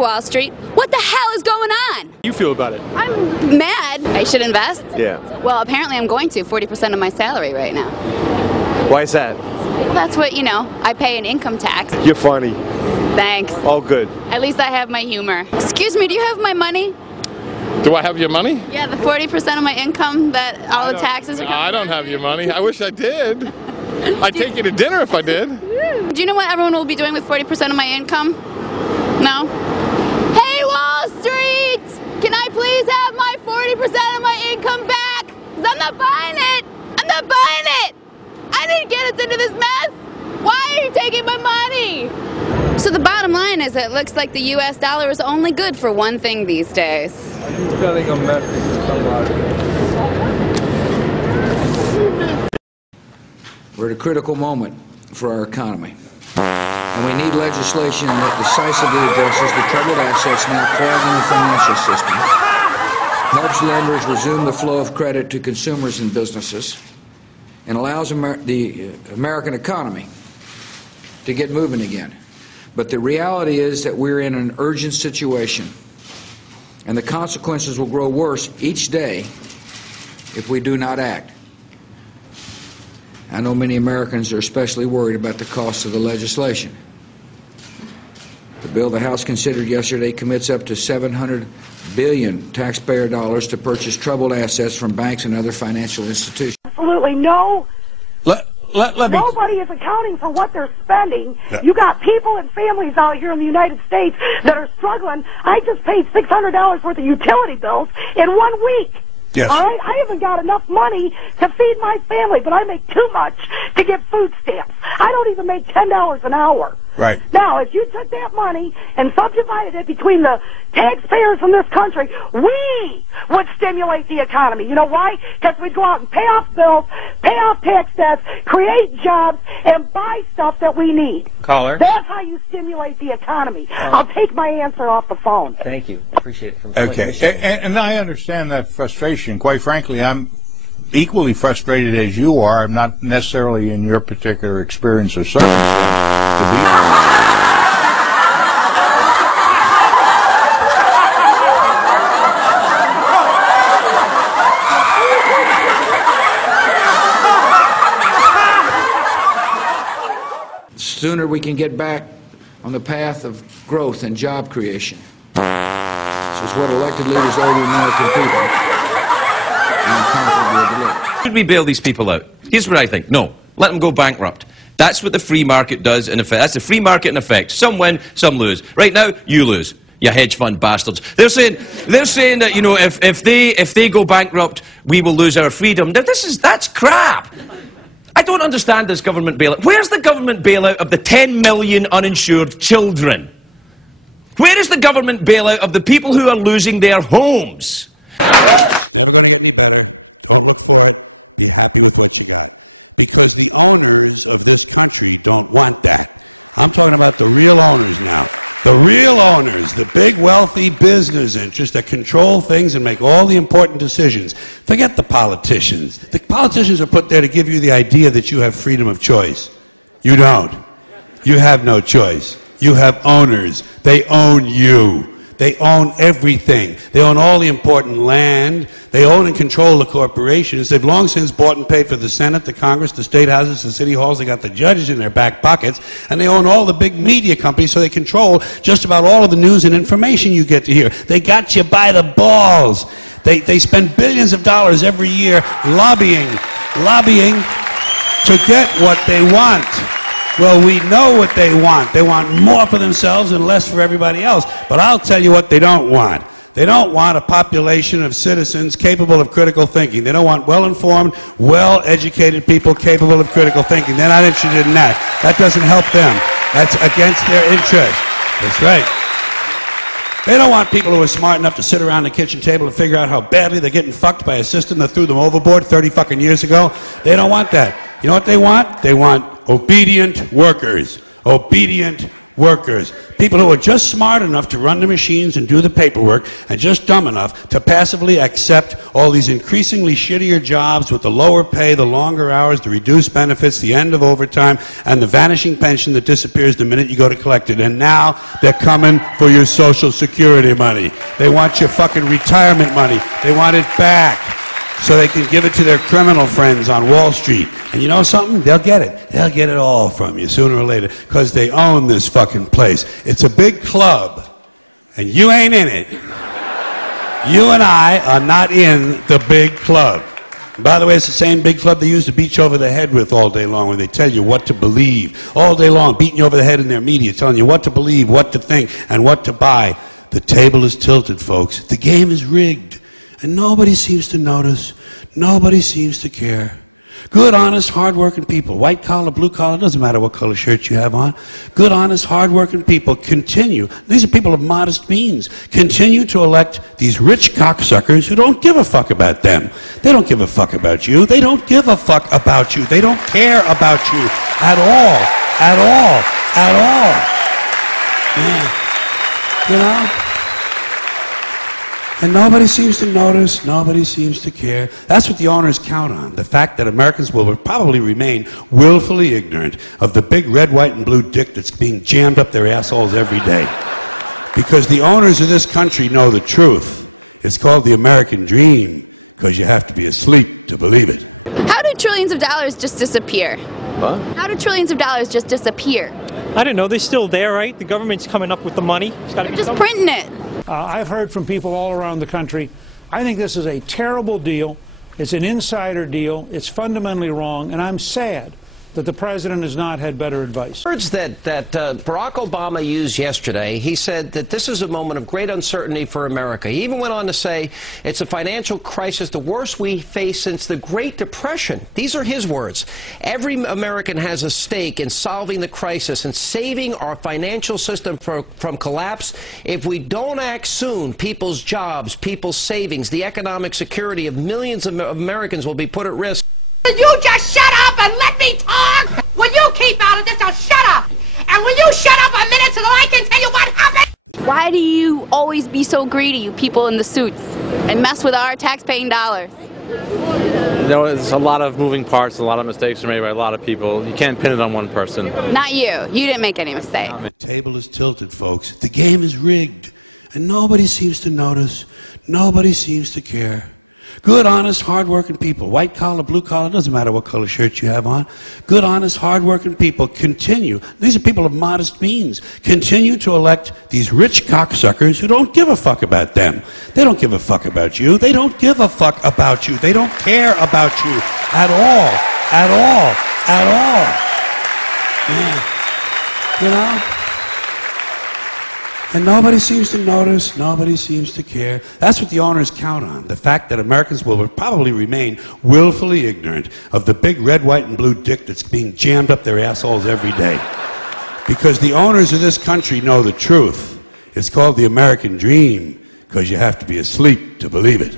Wall Street. What the hell is going on? You feel about it? I'm mad. I should invest? Yeah. Well, apparently I'm going to, 40% of my salary right now. Why is that? Well, that's what, you know, I pay an income tax. You're funny. Thanks. All good. At least I have my humor. Excuse me, do you have my money? Do I have your money? Yeah, the 40% of my income that all the taxes are coming. I don't have your money. I wish I did. I'd take you to dinner if I did. Do you know what everyone will be doing with 40% of my income? No? Hey, Wall Street! Can I please have my 40% of my income back? 'Cause I'm not buying it! I'm not buying it! I didn't get us into this mess! Why are you taking my money? So the bottom line is it looks like the U.S. dollar is only good for one thing these days. Are you sending a message to somebody? We're at a critical moment for our economy, and we need legislation that decisively addresses the troubled assets now clogging the financial system, helps lenders resume the flow of credit to consumers and businesses, and allows the American economy to get moving again. But the reality is that we're in an urgent situation, and the consequences will grow worse each day if we do not act. I know many Americans are especially worried about the cost of the legislation. The bill the House considered yesterday commits up to $700 billion taxpayer dollars to purchase troubled assets from banks and other financial institutions. Absolutely no. Nobody is accounting for what they're spending. Yeah. You got people and families out here in the United States that are struggling. I just paid $600 worth of utility bills in 1 week. Yes. All right? I haven't got enough money to feed my family, but I make too much to get food stamps. I don't even make $10 an hour. Right. Now, if you took that money and subdivided it between the taxpayers in this country, we would stimulate the economy. You know why? Because we'd go out and pay off bills, pay off tax debts, create jobs, and buy stuff that we need. Caller. That's how you stimulate the economy. I'll take my answer off the phone. Thank you. Appreciate it. Okay. And I understand that frustration. Quite frankly, I'm equally frustrated as you are. I'm not necessarily in your particular experience or circumstance to be. The sooner we can get back on the path of growth and job creation. This is what elected leaders owe the American people. And I'm confident we'll deliver. Should we bail these people out? Here's what I think. No. Let them go bankrupt. That's what the free market does in effect. That's the free market in effect. Some win, some lose. Right now, you lose. You hedge fund bastards. They're saying that, you know, if they go bankrupt, we will lose our freedom. Now, that's crap. I don't understand this government bailout. Where's the government bailout of the 10 million uninsured children? Where is the government bailout of the people who are losing their homes? It's never going to get any better. Don't look for it. Be happy with what you got. Because the owners of this country don't want that. I'm talking about the real owners now. The real owners, the big wealthy business interests that control things and make all the important decisions. Forget the politicians. The politicians are put there to give you the idea that you have freedom of choice. You don't. You have no choice. You have owners. They own you. They own everything. They own all the important land. They own and control the corporations. They've long since bought and paid for the Senate, the Congress, the state houses, the city halls. They got the judges in their back pockets. And they own all the big media companies, so they control just about all of the news and information you get to hear. They got you by the balls. They spend billions of dollars every year lobbying to get what they want. Well, we know what they want. They want more for themselves and less for everybody else. But I'll tell you what they don't want. They don't want a population of citizens capable of critical thinking. They don't want well-informed, well-educated people capable of critical thinking. They're not interested in that. That doesn't help them. That's against their interest. That's right. They don't want people who are smart enough to sit around the kitchen table and figure out how badly they're getting fucked by a system that threw them overboard 30 fucking years ago. They don't want that. You know what they want? They want obedient workers. Obedient workers. People who are just smart enough to run the machines and do the paperwork and just dumb enough to passively accept all these increasingly shittier jobs with the lower pay, the longer hours, the reduced benefits, the end of overtime, and the vanishing pension that disappears the minute you go to collect it. And now they're coming for your Social Security money. They want your fucking retirement money. They want it back so they can give it to their criminal friends on Wall Street. And you know something? They'll get it. They'll get it all from you sooner or later because they own this fucking place. It's a big club, and you ain't in it. You and I are not in the big club. And by the way, it's the same big club they use to beat you over the head with all day long when they tell you what to believe. All day long, beating you over the head in their media, telling you what to believe, what to think, and what to buy. The table is tilted, folks. The game is rigged. And nobody seems to notice. Nobody seems to care. Good, honest, hard-working people, white collar, blue collar, doesn't matter what color shirt you have on. Good, honest, hard-working people continue. These are people of modest means. Continue to elect these rich cocksuckers who don't give a fuck about them. They don't give a fuck about you. They don't give a fuck about you. They don't care about you at all. At all. At all. Yeah. You know? And nobody seems to notice, nobody seems to care. That's what the owners count on, the fact that Americans will probably remain willfully ignorant of the big red, white, and blue dick that's being jammed up their assholes every day. Because the owners of this country know the truth. It's called the American dream, because you have to be asleep to believe it. How do trillions of dollars just disappear? What? How do trillions of dollars just disappear? I don't know. They're still there, right? The government's coming up with the money. It's got to be just printing it. I've heard from people all around the country. I think this is a terrible deal. It's an insider deal. It's fundamentally wrong, and I'm sad that the president has not had better advice. Words that Barack Obama used yesterday, he said that this is a moment of great uncertainty for America. He even went on to say it's a financial crisis, the worst we face since the Great Depression. These are his words. Every American has a stake in solving the crisis and saving our financial system from collapse. If we don't act soon, people's jobs, people's savings, the economic security of millions of Americans will be put at risk. Will you just shut up and let me talk? Will you keep out of this or shut up? And will you shut up a minute so that I can tell you what happened? Why do you always be so greedy, you people in the suits, and mess with our tax-paying dollars? You know, there's a lot of moving parts, a lot of mistakes are made by a lot of people. You can't pin it on one person. Not you. You didn't make any mistakes. The table is tilted, folks. The game is rigged. And nobody seems to notice. Nobody seems to care. Good, honest, hard-working people, white collar, blue collar, doesn't matter what color shirt you have on. Good, honest, hard-working people continue. These are people of modest means. Continue to elect these rich cocksuckers who don't give a fuck about them. They don't give a fuck about you. They don't give a fuck about you. They don't care about you at all. At all. At all. Yeah. You know? And nobody seems to notice, nobody seems to care. That's what the owners count on, the fact that Americans will probably remain willfully ignorant of the big red, white, and blue dick that's being jammed up their assholes every day. Because the owners of this country know the truth. It's called the American dream, because you have to be asleep to believe it.